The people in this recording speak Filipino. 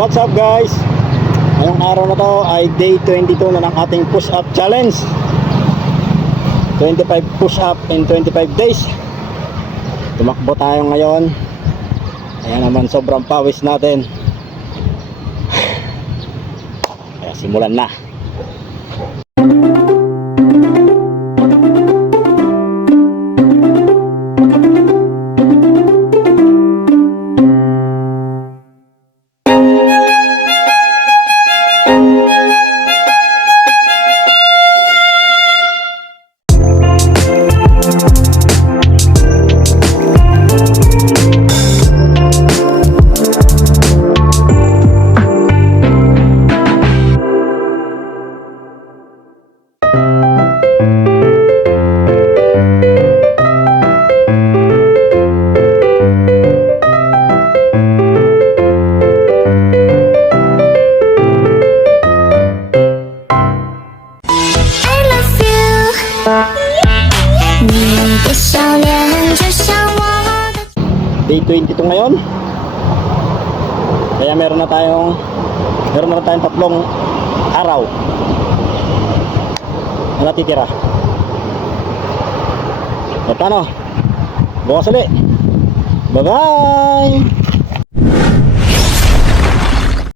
what's up guys? Ngayong araw na to ay day 22 na ng ating push-up challenge. 25 push-up in 25 days. Tumakbo tayo ngayon. Ayan naman, sobrang pawis natin. Kaya simulan na. Day 22 ngayon. Kaya meron na tayong tatlong araw na natitira. So paano? Bukas ulit. Bye bye.